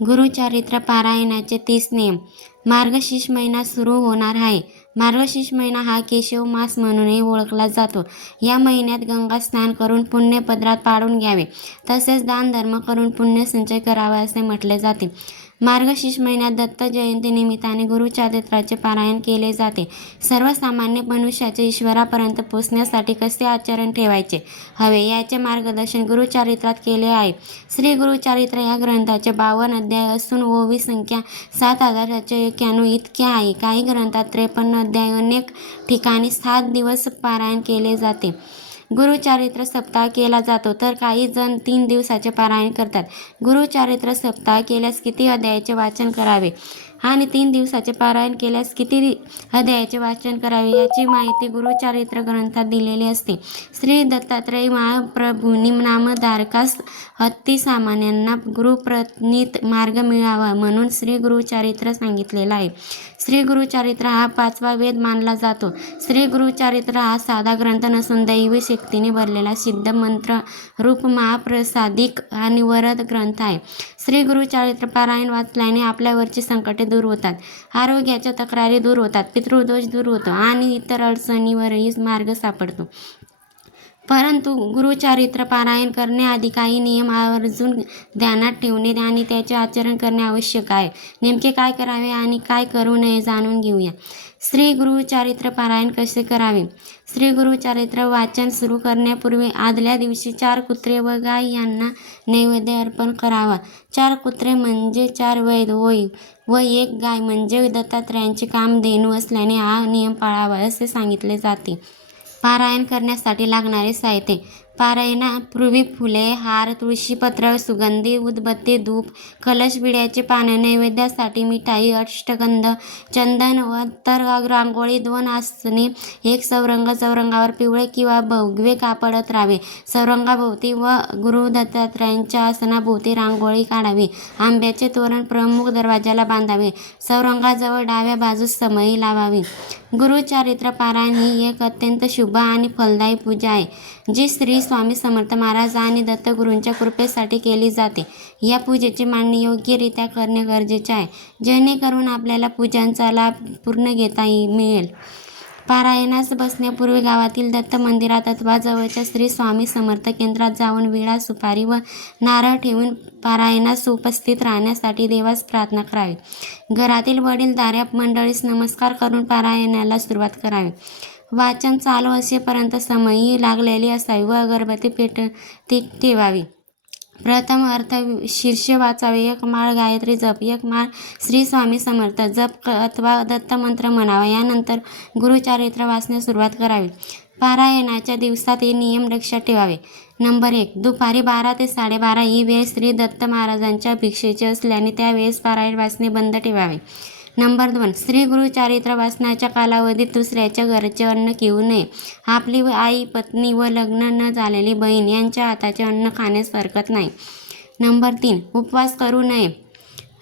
गुरुचरित्र पारायणाचे 30 नियम. मार्गशीर्ष महिना सुरू होणार आहे. मार्गशीर्ष महिना हा केशव मास म्हणूनही ओळखला जातो. या महिन्यात गंगा स्नान करून पुण्यपदरात पाडून घ्यावे, तसेच दानधर्म करून पुण्यसंचय करावा असे म्हटले जाते. मार्गशीर्ष महिन्यात दत्त जयंती निमित्ताने गुरुचरित्राचे पारायण केले जाते. सर्वसामान्य मनुष्याचे ईश्वरापर्यंत पोचण्यासाठी कसे आचरण ठेवायचे हवे याचे मार्गदर्शन गुरुचरित्रात केले आहे. श्री गुरुचरित्र या ग्रंथाचे 52 अध्याय असून ओवी संख्या 7091 इतकी आहे. काही ग्रंथात 53 अध्याय, अनेक ठिकाणी 7 दिवस पारायण केले जाते. गुरुचरित्र सप्ताह केला जातो, तर काही जण 3 दिवसाचे पारायण करतात. गुरुचरित्र सप्ताह केल्यास किती अध्यायाचे वाचन करावे आणि 3 दिवसाचे पारायण केल्यास किती अध्यायाचे वाचन करावे याची माहिती गुरुचरित्र ग्रंथात दिलेली असते. श्री दत्तात्रय महाप्रभूंनी नामधारकास अतिसामान्यांना गुरुप्रणीत मार्ग मिळावा म्हणून श्री गुरुचरित्र सांगितलेला आहे. श्री गुरुचरित्र हा 5वा वेद मानला जातो. श्री गुरुचरित्र हा साधा ग्रंथ नसून दैवी शक्तीने भरलेला सिद्ध मंत्र रूप महाप्रसादिक आणि वरद ग्रंथ आहे. श्री गुरुचरित्र पारायण वाचल्याने आपल्यावरची संकटे दूर होतात, आरोग्याच्या तक्रारी दूर होतात, पितृदोष दूर होतो आणि इतर अडचणीवरही मार्ग सापडतो. परंतु गुरुचरित्र पारायण करण्याआधी काही नियम आवर्जून ध्यानात ठेवणे आणि त्याचे आचरण करणे आवश्यक आहे. नेमके काय करावे आणि काय करू नये जाणून घेऊया. श्री गुरुचरित्र पारायण कसे करावे. श्री गुरुचरित्र वाचन सुरू करण्यापूर्वी आदल्या दिवशी 4 कुत्रे व गाय यांना नैवेद्य अर्पण करावा. 4 कुत्रे म्हणजे 4 वैद व 1 गाय म्हणजे दत्तात्रयांची कामधेनू असल्याने हा नियम पाळावा असे सांगितले जाते. पारायण करण्यासाठी लागणारे साहित्य. पारायणापूर्वी फुले, हार, तुळशीपत्र, सुगंधी उदबत्ती, धूप, कलश, विड्याचे पाने, नैवेद्यासाठी मिठाई, अष्टगंध, चंदन व तर रांगोळी, 2 आसने, 1 चौरंग, चौरंगावर पिवळे किंवा भगवे कापड अंथरावे. चौरंगाभोवती व गुरु दत्तात्रयांच्या आसनाभोवती रांगोळी काढावी. आंब्याचे तोरण प्रमुख दरवाजाला बांधावे. चौरंगाजवळ डाव्या बाजूस समई लावावी. गुरुचरित्र पारायण ही एक अत्यंत शुभ आणि फलदायी पूजा आहे, जी श्री स्वामी समर्थ महाराज आणि दत्तगुरूंच्या कृपेसाठी केली जाते. या पूजेची मांडणी योग्यरित्या करणे गरजेचे आहे, जेणेकरून आपल्याला पूजांचा लाभ पूर्ण घेता मिळेल. पारायणास बसण्यापूर्वी गावातील दत्त मंदिरात अथवा जवळच्या श्री स्वामी समर्थ केंद्रात जाऊन विडा, सुपारी व नारळ ठेवून पारायणास उपस्थित राहण्यासाठी देवास प्रार्थना करावी. घरातील वडीलधाऱ्या मंडळीस नमस्कार करून पारायणाला सुरुवात करावी. वाचन चालू असेपर्यंत समई लागलेली असावी व अगरबत्ती पेटती ठेवावी. प्रथम अर्थ शीर्ष वाचावे. 1 माळ गायत्री जप, 1 माळ श्री स्वामी समर्थ जप अथवा दत्तमंत्र म्हणावा. यानंतर गुरुचरित्र वाचण्यास सुरुवात करावी. पारायणाच्या दिवसात हे नियम लक्षात ठेवावे. नंबर 1. दुपारी 12 ते 12:30 ही वेळ श्री दत्त महाराजांच्या भिक्षेची असल्याने त्यावेळेस पारायण वाचणे बंद ठेवावे. नंबर 2. श्री गुरुचरित्र वाचनाच्या कालावधीत दुसऱ्याच्या घरचे अन्न घेऊ नये. आपली आई, पत्नी व लग्न न झालेली बहीण यांच्या हाताचे अन्न खाण्यास हरकत नाही. नंबर 3. उपवास करू नये.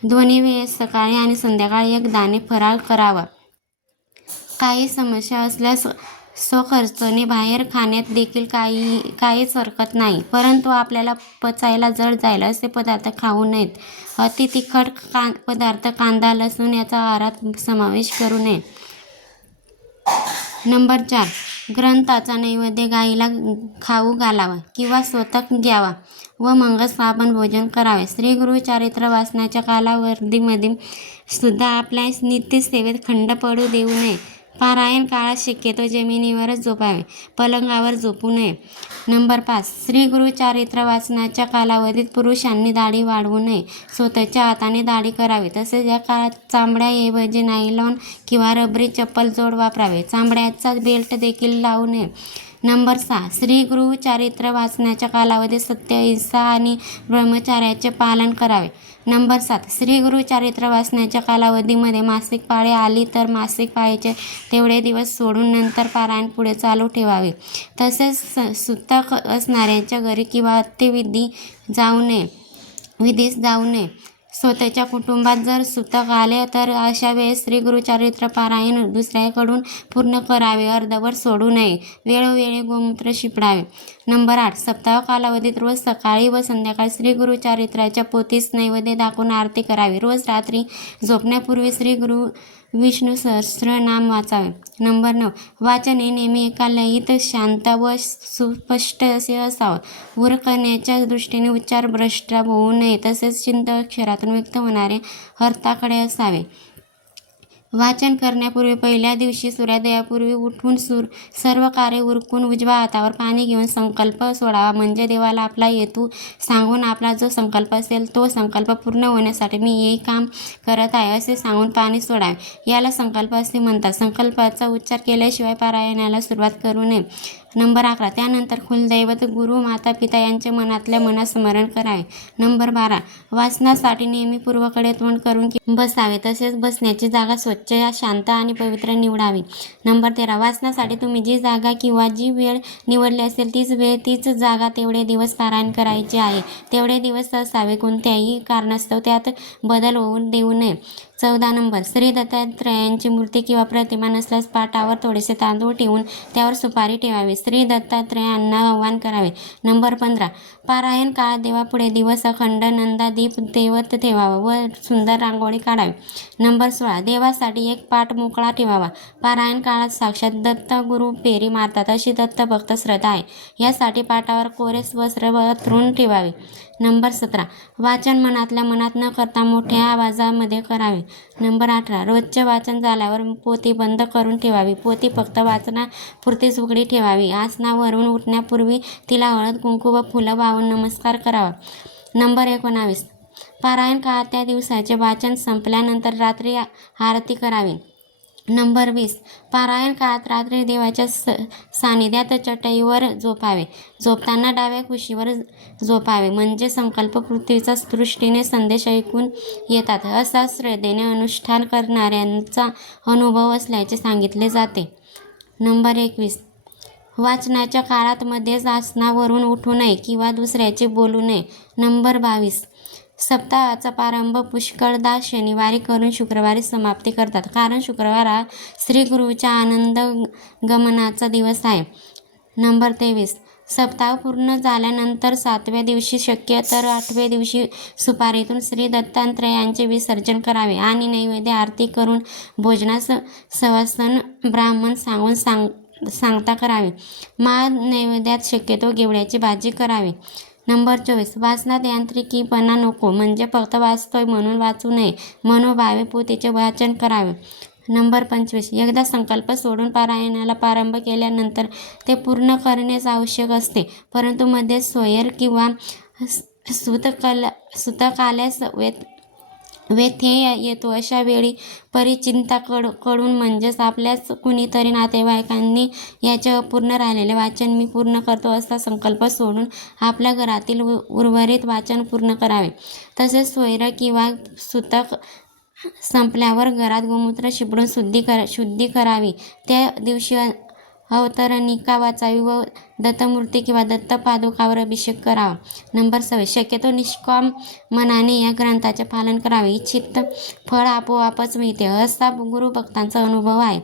दोन्ही वेळेस सकाळी आणि संध्याकाळी 1 दाणे फराळ करावा. काही समस्या असल्यास स्वखर्चाने बाहेर खाण्यात देखील काहीच हरकत नाही, परंतु आपल्याला पचायला जड जाईल असे पदार्थ खाऊ नयेत. अति तिखट पदार्थ, कांदा, लसूण याचा आहारात समावेश करू नये. नंबर 4. ग्रंथाचा नैवेद्य गायीला खाऊ घालावा किंवा स्वतः घ्यावा व मगच आपण भोजन करावे. श्री गुरुचरित्र वाचनाच्या कालावधीमध्ये सुद्धा आपल्या नित्यसेवेत खंड पडू देऊ नये. पारायण काळात शक्यतो जमिनीवरच झोपावे, पलंगावर झोपू नये. नंबर 5. श्री गुरुचरित्र वाचनाच्या कालावधीत पुरुषांनी दाढी वाढवू नये. स्वतःच्या हाताने दाढी करावी. तसेच या काळात चामड्याऐवजी नायलॉन किंवा रबरी चप्पल जोड वापरावे. चामड्याचा बेल्ट देखील लावू नये. नंबर 6. श्री गुरुचरित्र वाचनाच्या कालावधीत सत्य, अहिंसा आणि ब्रह्मचर्याचे पालन करावे. नंबर 7. श्री गुरुचरित्र वाचनाच्या कालावधीमध्ये मासिक पाळी आली तर मासिक पाळीचे तेवढे दिवस सोडून नंतर पारायण पुढे चालू ठेवावे. तसेच सुतक असणाऱ्यांच्या घरी किंवा अंत्यविधीस जाऊ नये. स्वतःच्या कुटुंबात जर सुतक आले तर अशा वेळेस श्री गुरुचरित्र पारायण दुसऱ्याकडून पूर्ण करावे, अर्धवट सोडू नये. वेळोवेळी गोमूत्र शिंपडावे. नंबर 8. सप्ताह कालावधीत रोज सकाळी व संध्याकाळी श्री गुरुचरित्राच्या पोथीस नैवेद्य दाखवून आरती करावी. रोज रात्री झोपण्यापूर्वी श्री गुरु विष्णू सहस्त्रनाम वाचावे. नंबर 9. वाचन हे नेहमी एका लयीत, शांत व सुस्पष्ट असे असावं. उरकण्याच्या दृष्टीने उच्चार भ्रष्ट होऊ नये, तसेच चिंत अक्षरातून व्यक्त होणारे अर्थाकडे असावे. वाचन करण्यापूर्वी पहिल्या दिवशी सूर्योदयापूर्वी उठून सर्व कार्य उरकून उजव्या हातावर पाणी घेऊन संकल्प सोडावा. म्हणजे देवाला आपला हेतू सांगून आपला जो संकल्प असेल तो संकल्प पूर्ण होण्यासाठी मी हे काम करत आहे असे सांगून पाणी सोडावे. याला संकल्प असे म्हणतात. संकल्पाचा उच्चार केल्याशिवाय पारायणाला सुरुवात करू नये. नंबर 11. त्यानंतर कुलदैवत, गुरु, माता, पिता यांचे मनातल्या मनात स्मरण करावे. नंबर 12. वाचनासाठी नेहमी पूर्वेकडे तोंड करून बसावे. तसेच बसण्याची जागा स्वच्छ, शांत आणि पवित्र निवडावी. नंबर 13. वाचनासाठी तुम्ही जी जागा किंवा जी वेळ निवडली असेल तीच वेळ, तीच जागा तेवढे दिवस पारायण करायचे आहे. तेवढे दिवस असावे. कोणत्याही कारणास्तव त्यात बदल होऊ देऊ नये. 14 नंबर. श्री दत्तात्रयांची मूर्ती किंवा प्रतिमा नसल्यास पाटावर थोडेसे तांदूळ ठेवून त्यावर सुपारी ठेवावी. श्री दत्तात्रयांना आवाहन करावे. नंबर 15. पारायण काळात देवापुढे दिवस, अखंड नंदादीप तेवत ठेवावा व सुंदर रांगोळी काढावी. नंबर 16. देवासाठी एक पाट मोकळा ठेवावा. पारायण काळात साक्षात दत्त गुरु फेरी मारतात अशी दत्तभक्त श्रद्धा आहे. यासाठी पाटावर कोरे वस्त्र अंथरून ठेवावे. नंबर 17. वाचन मनातल्या मनात न करता मोठ्या आवाजामध्ये करावे. नंबर 18. रोजचे वाचन झाल्यावर पोथी बंद करून ठेवावी. पोथी फक्त वाचनापुरतीच उघडी ठेवावी. आसनावरून उठण्यापूर्वी तिला हळद, कुंकू व फुलं वाहून नमस्कार करावा. नंबर 19. पारायण काळात त्या दिवसाचे वाचन संपल्यानंतर रात्री आरती करावी. नंबर 20. पारायण काळात रात्री देवाच्या सानिध्यात चटईवर झोपावे. झोपताना डाव्या कुशीवर झोपावे. म्हणजे संकल्प पृथ्वीचा दृष्टीने संदेश ऐकून येतात असा श्रद्धेने अनुष्ठान करणाऱ्यांचा अनुभव असल्याचे सांगितले जाते. नंबर 21. वाचनाच्या काळात मध्येच आसनावरून उठू नये किंवा दुसऱ्याचे बोलू नये. नंबर 22. सप्ताहाचा प्रारंभ पुष्कळदा शनिवारी करून शुक्रवारी समाप्ती करतात. कारण शुक्रवार हा श्री गुरुच्या आनंद गमनाचा दिवस आहे. नंबर 23. सप्ताह पूर्ण झाल्यानंतर 7व्या दिवशी शक्य तर 8व्या दिवशी सुपारीतून श्री दत्तात्रयांचे विसर्जन करावे आणि नैवेद्य आरती करून भोजनास सवासण ब्राह्मण सांगून सांगता करावे. नैवेद्यात शक्यतो घेवड्याची भाजी करावी. नंबर 24. वाचनात यांत्रिकीपणा नको. म्हणजे फक्त वाचतोय म्हणून वाचू नये. मनोभावे पोथीचे वाचन करावे. नंबर 25. एकदा संकल्प सोडून पारायणाला प्रारंभ केल्यानंतर ते पूर्ण करणेच आवश्यक असते. परंतु मध्ये सोयर किंवा सुतकाल्यास व्यत्यय येतो. अशा वेळी परिचिंताकडून म्हणजेच आपल्याच कुणीतरी नातेवाईकांनी याचे अपूर्ण राहिलेले वाचन मी पूर्ण करतो असा संकल्प सोडून आपल्या घरातील उर्वरित वाचन पूर्ण करावे. तसेच सोयर किंवा सुतक संपल्यावर घरात गोमूत्र शिंपडून शुद्धी करावी. त्या दिवशी अवतरणिका वाचावी व दत्तमूर्ती किंवा दत्तपादुकावर अभिषेक करावा. नंबर 26. शक्यतो निष्काम मनाने या ग्रंथाचे पालन करावे. इच्छित फळ आपोआपच मिळते असा गुरुभक्तांचा अनुभव आहे.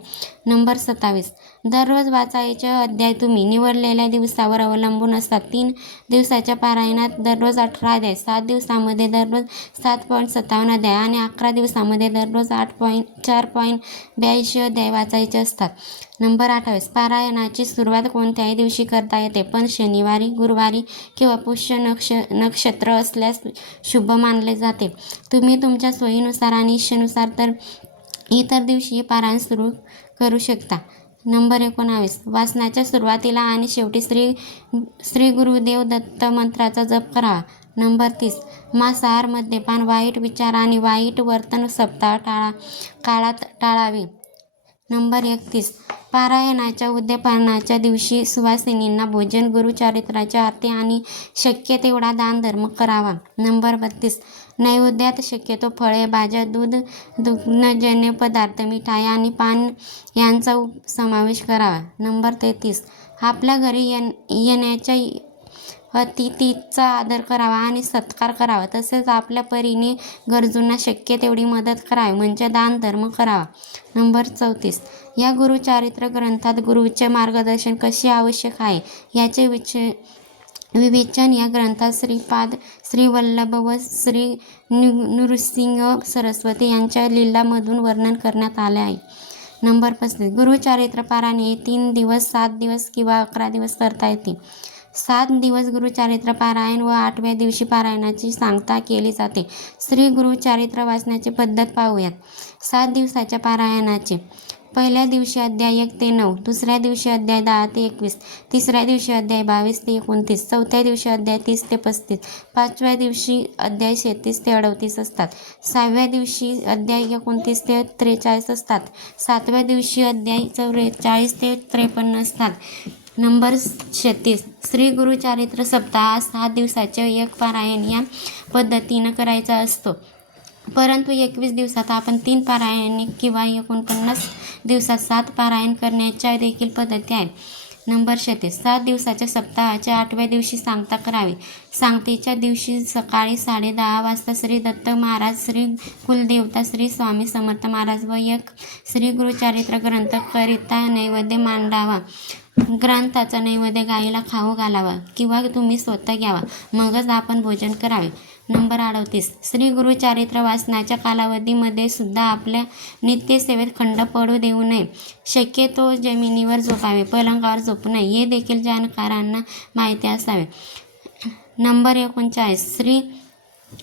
नंबर 27. दररोज वाचायचे अध्याय तुम्ही निवडलेल्या दिवसावर अवलंबून असतात. 3 दिवसाच्या पारायणात दररोज 18 अध्याय, 7 दिवसामध्ये दररोज 7.57 अध्याय आणि 11 दिवसामध्ये दररोज 4.82 अध्याय वाचायचे असतात. नंबर 28. पारायणाची सुरुवात कोणत्याही दिवशी करता येते, पण शनिवारी, गुरुवारी किंवा पुष्य नक्षत्र असल्यास शुभ मानले जाते. तुम्ही तुमच्या सोयीनुसार आणि इच्छेनुसार तर इतर दिवशी पारायण सुरू करू शकता. नंबर 19. वाचनाच्या सुरुवातीला आणि शेवटी श्री गुरुदेव दत्त मंत्राचा जप करावा. नंबर 30. मांसाहार, मद्यपान, वाईट विचार आणि वाईट वर्तन सप्ताह काळात टाळावे. नंबर 31. पारायणाच्या उद्यापनाच्या दिवशी सुवासिनींना भोजन, गुरुचरित्राची आरती आणि शक्य तेवढा दानधर्म करावा. नंबर 32. नैवेद्यात शक्यतो फळे, भाज्या, दूध, दुग्धजन्य पदार्थ, मिठाई आणि पान यांचा समावेश करावा. नंबर 33. आपल्या घरी येण्याच्या अतिथीचा आदर करावा आणि सत्कार करावा. तसेच आपल्या परीने गरजूंना शक्य तेवढी मदत करावी, म्हणजे दान धर्म करावा. नंबर 34. या गुरुचारित्र ग्रंथात गुरुचे मार्गदर्शन कसे आवश्यक आहे याचे विवेचन या ग्रंथात श्रीपाद श्री वल्लभ व श्री नृसिंह सरस्वती यांच्या लीलामधून वर्णन करण्यात आले आहे. नंबर 35. गुरुचारित्र पारायण हे 3 दिवस, 7 दिवस किंवा 11 दिवस करता येते. 7 दिवस गुरुचारित्र पारायण व 8व्या दिवशी पारायणाची सांगता केली जाते. श्री गुरुचारित्र वाचण्याची पद्धत पाहूयात. 7 दिवसाच्या पारायणाचे: पहिल्या दिवशी अध्याय 1 ते 9, दुसऱ्या दिवशी अध्याय 10 ते 21, तिसऱ्या दिवशी अध्याय 22 ते 29, चौथ्या दिवशी अध्याय 30 ते 35, पाचव्या दिवशी अध्याय 36 ते 38 असतात, 6व्या दिवशी अध्याय 29 ते 43 असतात, 7व्या दिवशी अध्याय 44 ते 53 असतात. नंबर 36. श्री गुरुचारित्र सप्ताह 7 दिवसाचे एक पारायण या पद्धतीनं करायचा असतो. परंतु 21 दिवसात आपण 3 पारायणे किंवा 49 दिवसात 7 पारायण करण्याच्या देखील पद्धती आहेत. नंबर 36. 7 दिवसाच्या सप्ताहाच्या 8व्या दिवशी सांगता करावी. सांगतेच्या दिवशी सकाळी 10:30 वाजता श्री दत्त महाराज, श्री कुलदेवता श्री स्वामी समर्थ महाराज व एक श्री गुरुचारित्र ग्रंथ करिता नैवेद्य मांडावा. ग्रंथाचा नैवेद्य गायीला खाऊ घालावा किंवा तुम्ही स्वतः घ्यावा, मगच आपण भोजन करावे. नंबर 38. श्री गुरुचारित्र वाचनाच्या कालावधीमध्ये सुद्धा आपल्या नित्यसेवेत खंड पडू देऊ नये. शक्यतो जमिनीवर झोपावे, पलंगावर झोपू नये, हे देखील जाणकारांना माहिती असावे. नंबर 39. श्री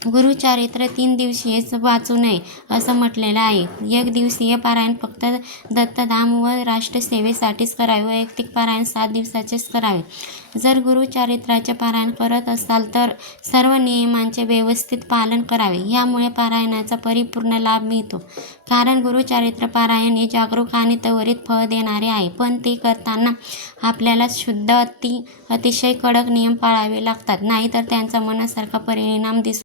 गुरुचारित्र 3 दिवसीयच वाचू नये असं म्हटलेलं आहे. 1 दिवसीय पारायण फक्त दत्तधाम व राष्ट्रसेवेसाठीच करावे. वैयक्तिक पारायण 7 दिवसाचेच करावे. जर गुरुचारित्राचे पारायण करत असाल तर सर्व नियमांचे व्यवस्थित पालन करावे. यामुळे पारायणाचा परिपूर्ण लाभ मिळतो. कारण गुरुचारित्र पारायण हे जागरूक आणि त्वरित फळ देणारे आहे. पण ते करताना आपल्याला शुद्ध अतिशय कडक नियम पाळावे लागतात, नाहीतर त्यांचा मनासारखा परिणाम दिसून